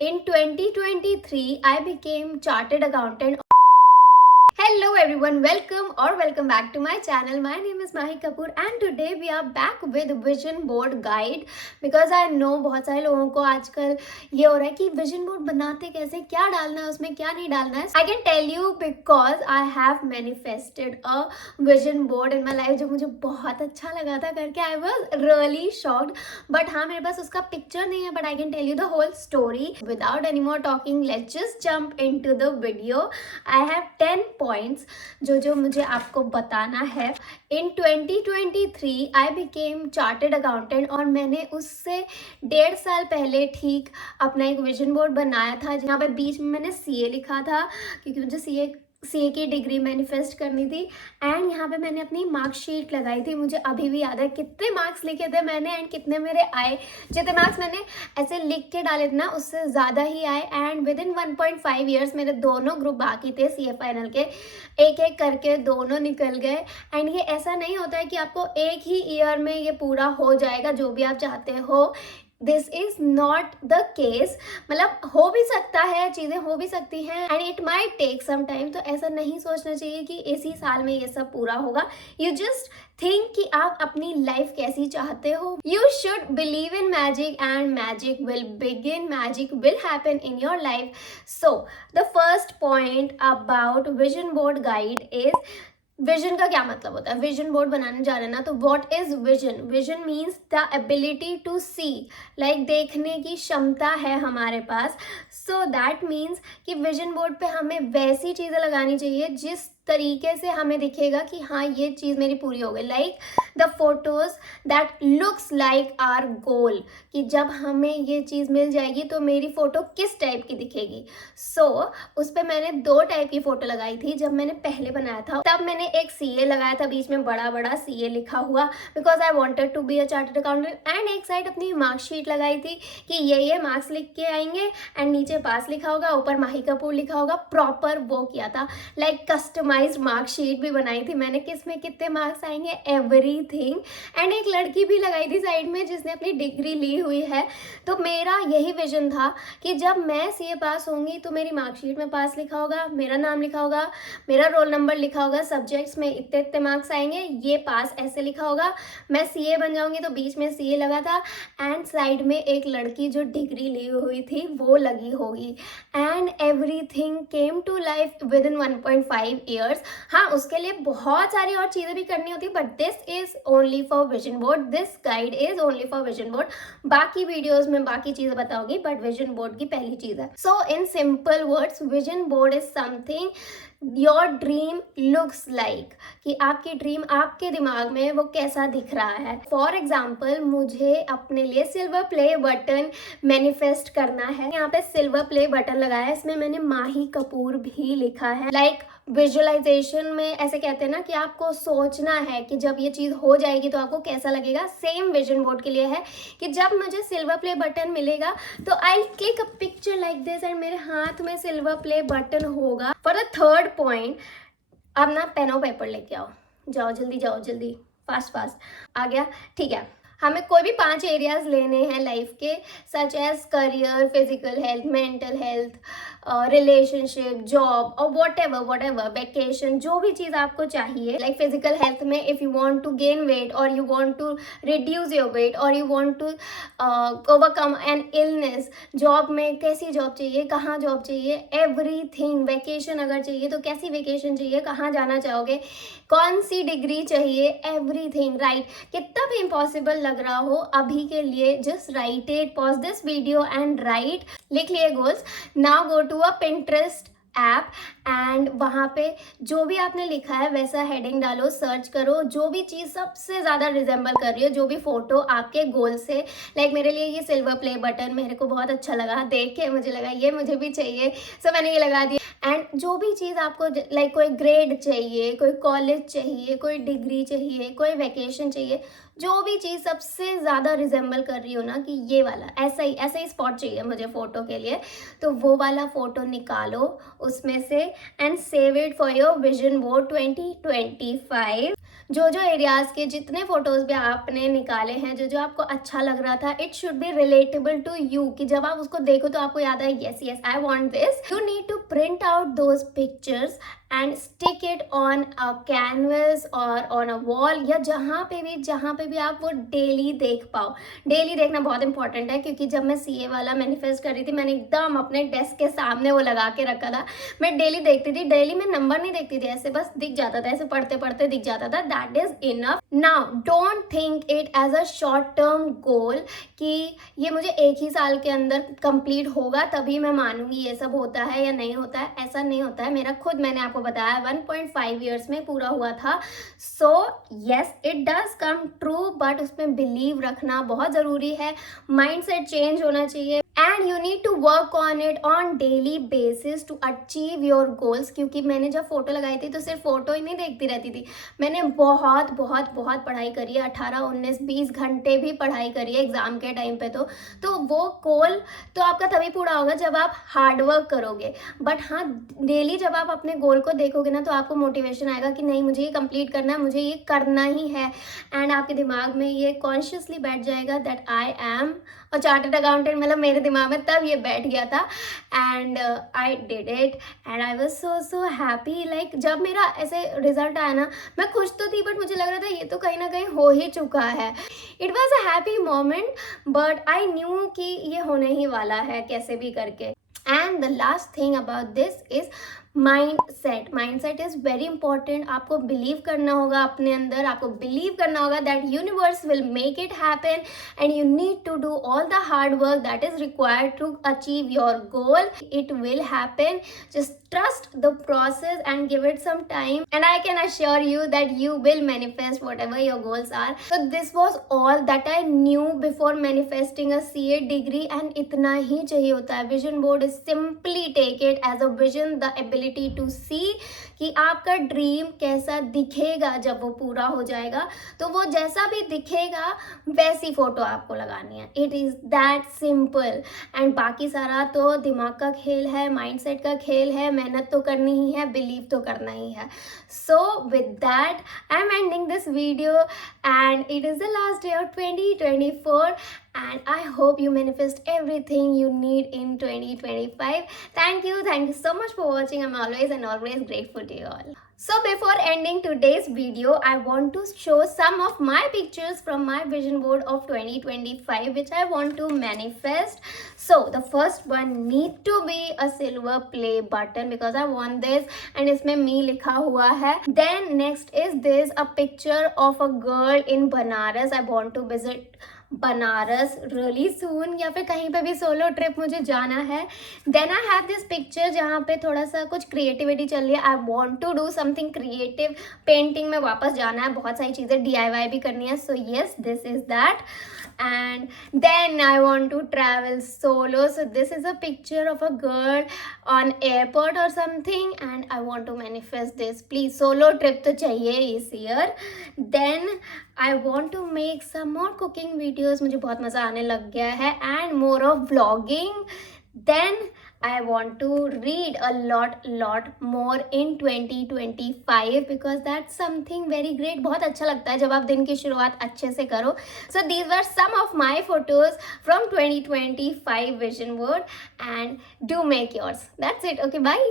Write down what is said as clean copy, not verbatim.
In 2023, I became chartered accountant. Hello everyone, welcome back to my channel. My name is Mahi Kapoor and today we are back with vision board guide because I know बहुत सारे लोगों को आजकल ये हो रहा है कि vision board बनाते कैसे, क्या डालना है उसमें, क्या नहीं डालना है. I can tell you because I have manifested a vision board in my life जो मुझे बहुत अच्छा लगा था करके. I was really shocked. But हाँ, मेरे पास उसका picture नहीं है, but I can tell you the whole story. Without any more talking, let's just jump into the video. I have 10 points जो मुझे आपको बताना है. इन 2023 आई बिकेम चार्टेड अकाउंटेंट और मैंने उससे 1.5 साल पहले ठीक अपना एक विजन बोर्ड बनाया था जहाँ पे बीच में मैंने CA लिखा था क्योंकि मुझे CA की डिग्री मैनिफेस्ट करनी थी. एंड यहाँ पे मैंने अपनी मार्कशीट लगाई थी. मुझे अभी भी याद है कितने मार्क्स लिखे थे मैंने एंड कितने मेरे आए. जितने मार्क्स मैंने ऐसे लिख के डाले थे ना उससे ज़्यादा ही आए. एंड विद इन 1.5 ईयर्स मेरे दोनों ग्रुप बाकी थे CA फाइनल के, एक एक करके दोनों निकल गए. एंड ये ऐसा नहीं होता है कि आपको एक ही ईयर में ये पूरा हो जाएगा जो भी आप चाहते हो. This is not the case. मतलब हो भी सकता है, चीज़ें हो भी सकती हैं and it might take some time. तो ऐसा नहीं सोचना चाहिए कि इसी साल में ये सब पूरा होगा. यू जस्ट थिंक कि आप अपनी लाइफ कैसी चाहते हो. You should believe in magic and magic will begin, magic will happen in your life. So the first point about vision board guide is vision का क्या मतलब होता है. विजन बोर्ड बनाने जा रहे हैं ना, तो what is vision. Vision means the ability to see, like देखने की क्षमता है हमारे पास. सो दैट मीन्स कि विजन बोर्ड पे हमें वैसी चीज़ें लगानी चाहिए जिस तरीके से हमें दिखेगा कि हाँ ये चीज़ मेरी पूरी हो गई. Like the photos that looks like our goal, कि जब हमें ये चीज़ मिल जाएगी तो मेरी फ़ोटो किस टाइप की दिखेगी. सो उस पर मैंने 2 टाइप की फ़ोटो लगाई थी. जब मैंने पहले बनाया था तब मैंने एक CA लगाया था, बीच में बड़ा बड़ा CA लिखा हुआ because I wanted to be a chartered accountant. And एक साइड अपनी मार्कशीट लगाई थी कि ये मार्क्स लिख के आएंगे एंड नीचे पास लिखा होगा, ऊपर माही कपूर लिखा होगा. प्रॉपर वो किया था, लाइक कस्टमाइज मार्कशीट भी बनाई थी मैंने, किसमें कितने मार्क्स आएंगे, एवरीथिंग. एंड एक लड़की भी लगाई थी साइड में जिसने अपनी डिग्री ली हुई है. तो मेरा यही विजन था कि जब मैं CA पास होंगी तो मेरी मार्कशीट में पास लिखा होगा, मेरा नाम लिखा होगा, मेरा रोल नंबर लिखा होगा, सब्जेक्ट्स में इतने इतने मार्क्स आएंगे, ये पास ऐसे लिखा होगा. मैं CA बन जाऊंगी तो बीच में CA लगा था एंड साइड में एक लड़की जो डिग्री ली हुई थी वो लगी होगी. And everything came to life with in 1.5 years. हाँ, उसके लिए बहुत सारी और चीज़ें भी करनी होती, but this is only for vision board. This guide is only for vision board. बाकी वीडियोस में बाकी चीज़ें बताऊंगी, बट विजन बोर्ड की पहली चीज़ है. So in simple words, vision board is something your dream looks like, कि आपकी ड्रीम आपके दिमाग में वो कैसा दिख रहा है. फॉर एग्जाम्पल मुझे अपने लिए सिल्वर प्ले बटन मैनिफेस्ट करना है. यहाँ पे सिल्वर प्ले बटन लगाया है, इसमें मैंने माही कपूर भी लिखा है. लाइक विजुअलाइजेशन में ऐसे कहते हैं ना कि आपको सोचना है कि जब ये चीज़ हो जाएगी तो आपको कैसा लगेगा. सेम विजन बोर्ड के लिए है कि जब मुझे सिल्वर प्ले बटन मिलेगा तो I click a picture like this and मेरे हाथ में सिल्वर प्ले बटन होगा. फॉर द थर्ड पॉइंट, अब ना पेन और पेपर लेके आओ, जाओ जल्दी, फास्ट आ गया. ठीक है, हमें कोई भी 5 एरियाज लेने हैं लाइफ के, such as career, physical health, mental health, relationship, job और वॉट एवर वेकेशन, जो भी चीज़ आपको चाहिए. लाइक फिजिकल हेल्थ में if you want to gain weight और you want to reduce your weight और you want to overcome an illness. Job में कैसी जॉब चाहिए, कहाँ जॉब चाहिए, एवरीथिंग. वेकेशन अगर चाहिए तो कैसी वेकेशन चाहिए, कहाँ जाना चाहोगे, कौन सी डिग्री चाहिए, एवरीथिंग. राइट, कितना भी इम्पॉसिबल लग रहा हो अभी के लिए, just write it, pause this video and write. लिख लिए goals. Now go to a Pinterest app and वहाँ पे जो भी आपने लिखा है वैसा हेडिंग डालो, सर्च करो. जो भी चीज़ सबसे ज़्यादा रिजेंबल कर रही हो, जो भी फोटो आपके गोल से, लाइक मेरे लिए ये सिल्वर प्ले बटन मेरे को बहुत अच्छा लगा, देख के मुझे लगा ये मुझे भी चाहिए, सो मैंने ये लगा दिया. एंड जो भी चीज़ आपको लाइक कोई ग्रेड चाहिए, कोई कॉलेज चाहिए, कोई डिग्री चाहिए, कोई वैकेशन चाहिए, जो भी चीज़ सबसे ज़्यादा रिजेंबल कर रही हो ना कि ये वाला ऐसा ही स्पॉट चाहिए मुझे फ़ोटो के लिए, तो वो वाला फ़ोटो निकालो उसमें से and save it for your vision board 2025. जो जो एरियाज के जितने फोटोज भी आपने निकाले हैं, जो जो आपको अच्छा लग रहा था, it should be relatable to you, कि जब आप उसको देखो तो आपको याद आए yes yes I want this. You need to print out those pictures and stick it on a canvas और ऑन अ वॉल, या जहाँ पे भी आप वो डेली देख पाओ। डेली देखना बहुत इंपॉर्टेंट है, क्योंकि जब मैं सीए वाला मैनिफेस्ट कर रही थी, मैंने एकदम अपने डेस्क के सामने वो लगा के रखा था। मैं डेली देखती थी, डेली मैं नंबर नहीं देखती थी, ऐसे बस दिख जाता था, ऐसे पढ़ते पढ़ते दिख जाता था, that is enough. Now don't think it as a short term goal कि ये मुझे एक ही साल के अंदर कंप्लीट होगा तभी मैं मानूंगी ये सब होता है या नहीं होता है। ऐसा नहीं होता है। मेरा खुद, मैंने आपको बताया 1.5 ईयर्स में पूरा हुआ था। So yes it does come true, but उसमें बिलीव रखना बहुत ज़रूरी है। माइंडसेट चेंज होना चाहिए and you need to work on it on daily basis to achieve your goals. क्योंकि मैंने जब फोटो लगाई थी तो सिर्फ फोटो ही नहीं देखती रहती थी, मैंने बहुत बहुत बहुत पढ़ाई करी है, 18 19 20 घंटे भी पढ़ाई करी है एग्जाम के टाइम पे। तो वो गोल तो आपका तभी पूरा होगा जब आप हार्ड वर्क करोगे। बट हाँ, डेली जब आप अपने गोल को देखोगे ना, तो आपको मोटिवेशन आएगा कि नहीं मुझे ये कंप्लीट करना है, मुझे ये करना ही है। एंड आपके दिमाग में ये कॉन्शियसली बैठ जाएगा that I am a chartered accountant. मतलब मेरे दिमाग में तब ये बैठ गया था and I did it and I was so happy. Like जब मेरा ऐसे रिजल्ट आया ना, मैं खुश तो थी, बट मुझे लग रहा था ये तो कहीं ना कहीं हो ही चुका है। It was a happy moment, but I knew कि ये होने ही वाला है कैसे भी करके। And the last thing about this is mindset. Mindset is very important. आपको बिलीव करना होगा अपने अंदर, आपको बिलीव करना होगा that universe will make it happen and you need to do all the hard work that is required to achieve your goal. It will happen, just trust the process and give it some time, and I can assure you that you will manifest whatever your goals are. So this was all that I knew before manifesting a CA degree, and इतना ही चाहिए होता है। vision board is simply take it as a vision, the ability to see कि आपका dream कैसा दिखेगा जब वो पूरा हो जाएगा। तो वो जैसा भी दिखेगा वैसी फोटो आपको लगानी है। It is that simple. And बाकी सारा तो दिमाग का खेल है, माइंडसेट का खेल है, मेहनत तो करनी ही है, बिलीव तो करना ही है। So with that I am ending this video and it is the last day of 2024 and I hope you manifest everything you need in 2025. Thank you so much for watching. I'm always and always grateful to you all. So before ending today's video, I want to show some of my pictures from my vision board of 2025 which I want to manifest. So the first one need to be a silver play button because I want this and इसमें me लिखा हुआ है. Then next is this, a picture of a girl in Banaras. I want to visit Banaras really सून, या फिर कहीं पे भी solo trip मुझे जाना है. Then I have this picture जहाँ पे थोड़ा सा कुछ क्रिएटिविटी चल रही है. I want to do something creative. Painting में वापस जाना है, बहुत सारी चीज़ें DIY भी करनी है. So yes, this is that. And then I want to travel solo. So this is a picture of a girl on airport or something and I want to manifest this. Please, solo trip to chahiye इस year. Then I want to make some more cooking videos. मुझे बहुत मज़ा आने लग गया है. And more of vlogging. Then I want to read a lot more in 2025 because that's something very great. बहुत अच्छा लगता है जब आप दिन की शुरुआत अच्छे से करो. So these were some of my photos from 2025 vision board and do make yours. That's it. Okay, bye.